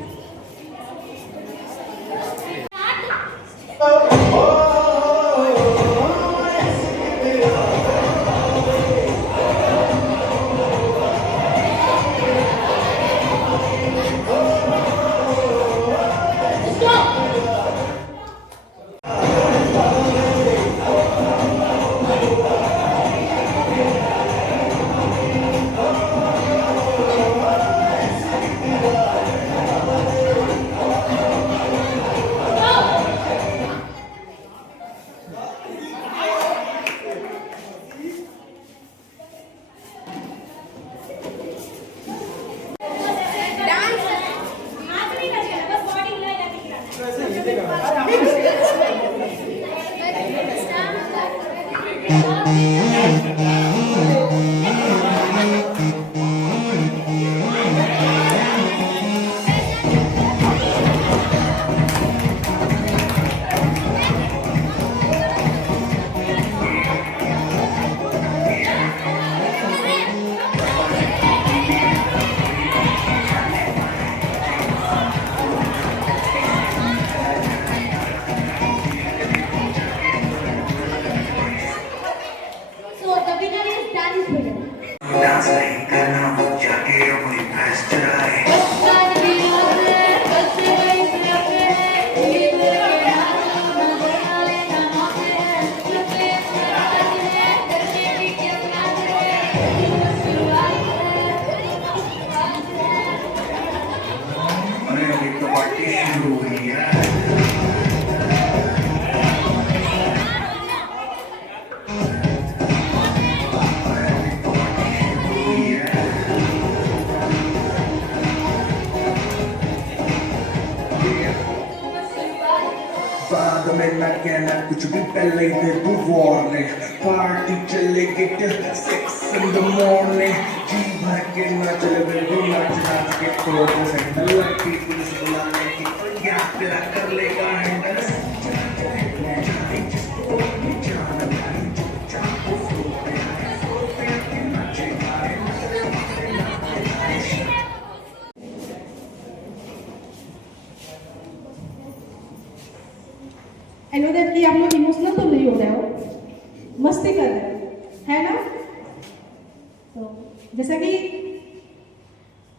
में ना कहना कुछ भी पहले दे तू वार्निंग पार्टी चलेगी till 6 in the morning जी भर के नाच ले बेबी नाच नाच के फ्लोर पे सेंटर लाइट की पुलिस बुलाने की क्या तेरा कर लेगा हैंडल आई नो दैट कि आप लोग इमोशनल तो नहीं हो रहे हो, मस्ती कर रहे हो, है ना? तो जैसा कि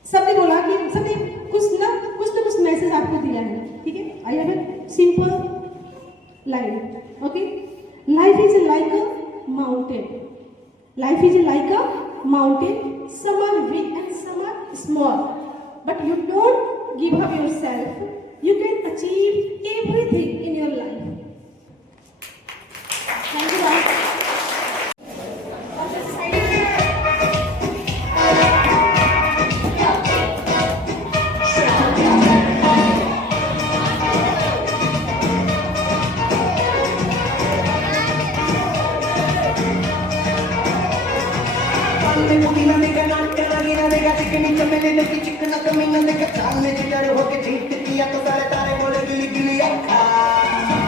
सबने बोला कि सबने कुछ ना कुछ मैसेज आपको दिया है, ठीक है? I have a simple line, okay? Life is like a mountain. Life is like a mountain. Some are big and some are small. But you don't give up yourself. You can achieve everything in your life. Thank you guys. चिकना कमीना देखा चाल में जिगर होके जीत किया तो सारे तारे बोले गिली गिली अखा